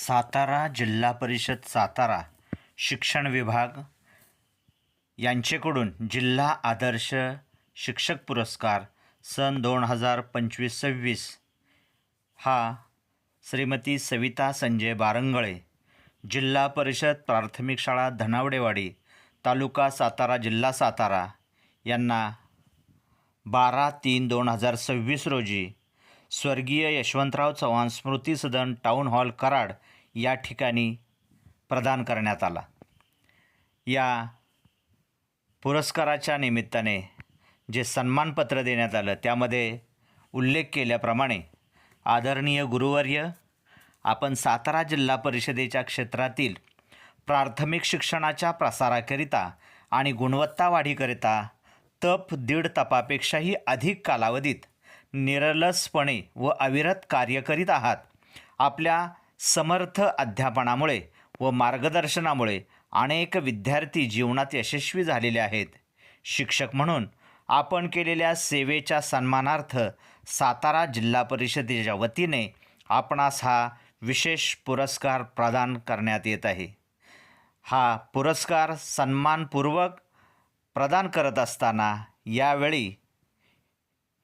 सातारा जिल्हा परिषद सातारा शिक्षण विभाग यांचेकडून जिल्हा आदर्श शिक्षक पुरस्कार सन 2025-26 हा श्रीमती सविता संजय बारंगळे, जिल्हा परिषद प्राथमिक शाळा धनावडेवाडी, तालुका सातारा, जिल्हा सातारा यांना 12/3/2026 रोजी स्वर्गीय यशवंतराव चव्हाण स्मृती सदन टाउन हॉल कराड या ठिकाणी प्रदान करण्यात आला। या पुरस्काराच्या निमित्ताने जे सन्मानपत्र देण्यात आलं त्यामध्ये उल्लेख केल्याप्रमाणे आदरणीय गुरुवर्य, आपण सातारा जिल्हा परिषदेच्या क्षेत्रातील प्राथमिक शिक्षणाच्या प्रसाराकरिता आणि गुणवत्ता वाढीकरिता तप 1.5 तपापेक्षाही अधिक कालावधीत निरलसपणे व अविरत कार्य करीत आहात। आपल्या समर्थ अध्यापनामुळे व मार्गदर्शनामुळे अनेक विद्यार्थी जीवनात यशस्वी झालेले आहेत। शिक्षक म्हणून आपण केलेल्या सेवेच्या सन्मानार्थ सातारा जिल्हा परिषदेच्या वतीने आपणास हा विशेष पुरस्कार प्रदान करण्यात येत आहे। हा पुरस्कार सन्मानपूर्वक प्रदान करत असताना यावेळी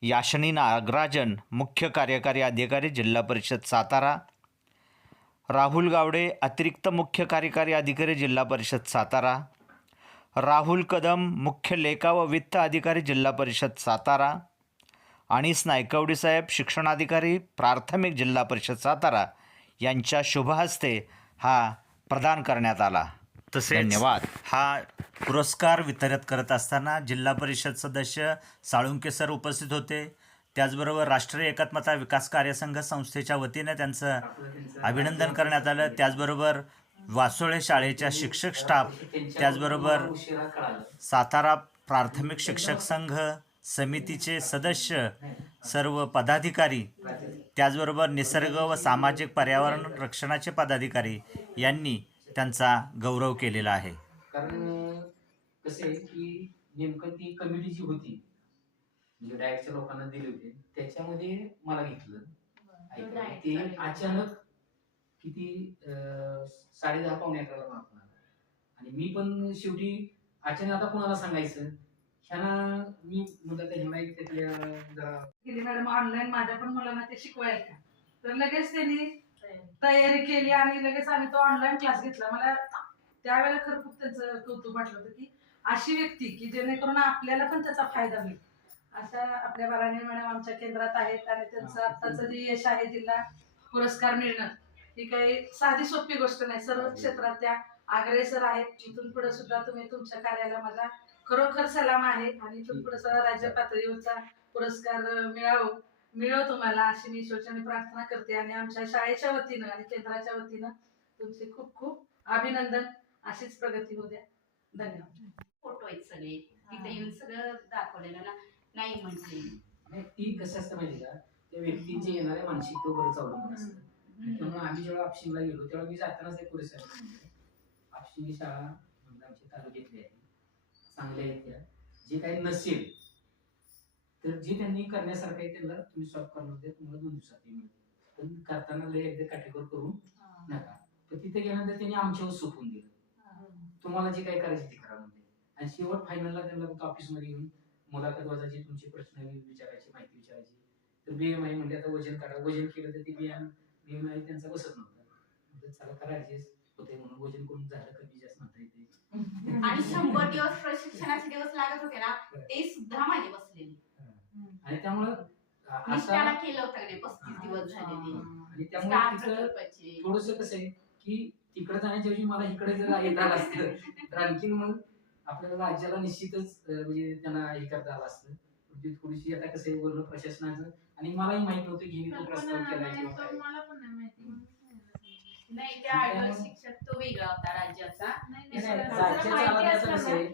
याशनी नागराजन, मुख्य कार्यकारी अधिकारी, जिल्हा परिषद सातारा, राहुल गावडे, अतिरिक्त मुख्य कार्यकारी अधिकारी, जिल्हा परिषद सातारा, राहुल कदम, मुख्य लेखा व वित्त अधिकारी, जिल्हा परिषद सातारा, अनिस नायकवडी साहेब, शिक्षणाधिकारी, प्राथमिक, जिल्हा परिषद सातारा यांच्या शुभ हस्ते हा प्रदान करण्यात आला। तसेच धन्यवाद। हा पुरस्कार वितरित करत असताना जिल्हा परिषद सदस्य साळुंके सर उपस्थित होते। त्याचबरोबर राष्ट्रीय एकात्मता विकास कार्यसंघ संस्थेच्या वतीने त्यांचं अभिनंदन करण्यात आलं। त्याचबरोबर वासोळे शाळेच्या शिक्षक स्टाफ, त्याचबरोबर सातारा प्राथमिक शिक्षक संघ समितीचे सदस्य, सर्व पदाधिकारी, त्याचबरोबर निसर्ग व सामाजिक पर्यावरण रक्षणाचे पदाधिकारी यांनी त्यांचा गौरव केलेला आहे। कारण कसं आहे की नेमकं ती कमिटी जी होती, म्हणजे डायरेक्टच्या लोकांना दिले होते, त्याच्यामध्ये मला घेतलं ऐकायला। ते अचानक किती 10:30-11 मागणार आणि मी पण शेवटी अचानक आता कोणाला सांगायचं ह्यांना मी मुलं ह्यांना एक त्यातल्या जरा केली मॅडम ऑनलाईन माझ्या पण मुलांना ते शिकवायचं, तर लगेच त्यांनी तयारी केली आणि लगेच आम्ही तो ऑनलाईन क्लास घेतला। मला त्यावेळेला खरं खूप त्याचं कौतुक वाटलं होतं की अशी व्यक्ती की जेणेकरून आपल्याला पण त्याचा फायदा होईल, अशा आपल्या बाराणे मॅडम आमच्या केंद्रात आहेत आणि त्यांचं आत्ताचं जे यश आहे जिल्हा पुरस्कार मिळणं ही काही साधी सोपी गोष्ट नाही। सर्व क्षेत्रात त्या अग्रेसर आहेत। इथून पुढे सुद्धा तुम्ही तुमच्या कार्याला माझा खरोखर सलाम आहे आणि इथून पुढे सुद्धा राज्य पातळीवरचा पुरस्कार मिळो तुम्हाला अशी मी ईश्वरचरणी प्रार्थना करते आणि आमच्या शाळेच्या वतीनं आणि केंद्राच्या वतीनं तुमचे खूप खूप अभिनंदन। अशीच प्रगती होऊ द्या। धन्यवाद। फोटो आहेत सगळे तिथे येऊन सगळं दाखवलेलं ना, नाही म्हटले ती कसं असतं माहिती का, त्या व्यक्तींचे येणाऱ्या मानसिकतेवर अवलंबून असतं। त्यामुळे आम्ही जेव्हा आपशिंगला गेलो तेव्हा मी जातानाच एक पुरस्कार आपशिंगी शाळा आमच्या तालुक्यातली आहे, चांगल्या आहेत त्या, जे काही नसेल तर जे त्यांनी करण्यासारखं आहे त्यांना तुम्ही सॉल्व्ह करून द्या, तुम्हाला 2 दिवसात मिळेल, पण करताना लय एकदा काटेकोर करू नका। पण तिथे गेल्यानंतर त्यांनी आमच्यावर सोपवून दिलं, तुम्हाला जे काही करायचे ते करा म्हणजे। आणि शेवट फायनलला त्यांना ऑफिसमध्ये येऊन मुलाखत वाजायची, तुमचे प्रश्न विचारायचे, माहिती विचारायची। तर बीएमआय म्हणजे आता वजन काढा, वजन केलं तर ते बीएमआय त्यांचा बसत नव्हता, म्हणजे चला करा ऍडजस्ट होते म्हणून वजन करून झालं कमी जास्त म्हणता येते। आणि 100 दिवस प्रशिक्षणाचे दिवस लागत होते ना, ते सुद्धा माझे बसलेले आणि त्यामुळे निष्ठाला केलं होतं का 35 दिवस झाले ते। आणि त्यामुळे थोडंसं कसं आहे की तिकडे जाण्याच्या ऐवजी मला इकडे जर येता आलं असतं तर आणखीन मग आपल्याला राज्याला निश्चितच म्हणजे त्यांना हे करता आलं असतं। म्हणजे थोडीशी आता कसं आहे वर्ण प्रशासनाचं, आणि मलाही माहित नव्हतं की तो प्रस्ताव केलाय किंवा काय, मला पण नाही माहिती। नाही त्या आदर्श शिक्षक तो वेगळा होता राज्याचा, राज्याचा कसं आहे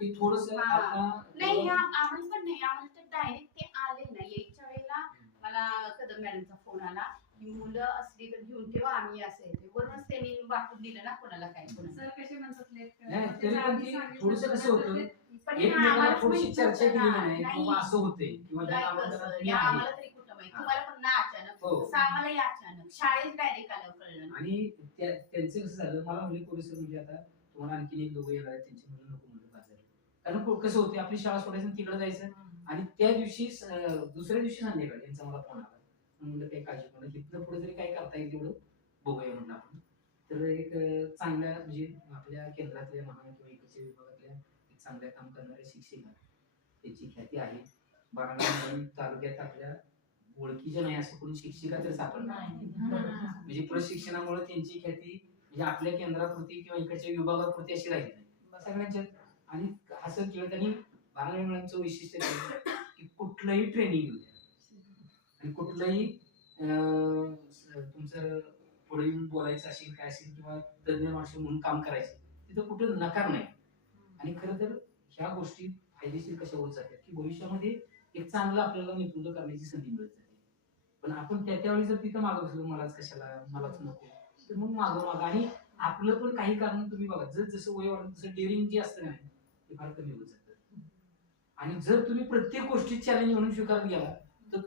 की थोडंसं आता नाही आम्हाला पण नाही, आम्हाला तर डायरेक्ट ते आले नाही। यायच्या वेळेला मला कदम मॅडमचा फोन आला की मुलं असली तर घेऊन ठेवा, आम्ही असं येते, वरूनच त्यांनी वाटून दिलं ना कोणाला काय कोणाला। सर कसे म्हणतात लेट नाही तरी पण ती थोडंसं कसं होतं एकमेकांना थोडीशी चर्चा केली नाही किंवा असं होते किंवा आम्हाला तरी कुठं माहिती तुम्हाला पण ना अचानक हो. तसं आम्हालाही अचानक शाळेत डायरेक्ट आल्यावर कळलं ना. आणि त्यांचं कसं झालं, मला म्हणजे पोलिस म्हणजे आता तुम्हाला आणखी एक दोघं येणार आहेत, त्यांची मुलं नको म्हणलं पाच झाले. कारण कसं होते, आपली शाळा सोडायचं आणि तिकडे जायचं आणि त्या दिवशी दुसऱ्या दिवशी संध्याकाळी यांचा मला फोन आला. म्हणलं काही काळजी करू, इथनं पुढे जरी काय करता येईल तेवढं बघूया म्हणलं आपण. तर एक चांगल्या म्हणजे आपल्या केंद्रातल्या म्हणा किंवा इकडच्या विभागातल्या एक चांगल्या काम करणाऱ्या शिक्षिका, त्याची ख्याती आहे. बारामती तालुक्यात आपल्या ओळखीच्या नाही असं कोणी शिक्षिका तर सापडणार नाही. म्हणजे प्रशिक्षणामुळे त्यांची ख्याती म्हणजे आपल्या केंद्रापुरती किंवा इकडच्या विभागापुरती अशी राहिली नाही सगळ्यांच्यात. आणि असं केलं त्यांनी बारामती मुलांचं वैशिष्ट्य काय की कुठलंही ट्रेनिंग घेऊ द्या आणि कुठलंही तुमचं पुढे येऊन बोलायचं असेल काय असेल किंवा तज्ञ माणसं म्हणून काम करायचं, तिथं कुठं नकार नाही. आणि खरं तर ह्या गोष्टी फायदेशीर कशा होत जातात की भविष्यामध्ये एक चांगलं आपल्याला नेतृत्व करण्याची संधी मिळत जाते. पण आपण त्यावेळी जर तिथं मागं बसलो, मलाच कशाला, मलाच नको, तर मग मागं आणि आपलं पण काही कारण तुम्ही बघा, जसं वय वाढतं तसं डेअरिंग जे असतं ना ते फार कमी होत जातं. आणि जर तुम्ही प्रत्येक गोष्टी चॅलेंज म्हणून स्वीकारत गेला तर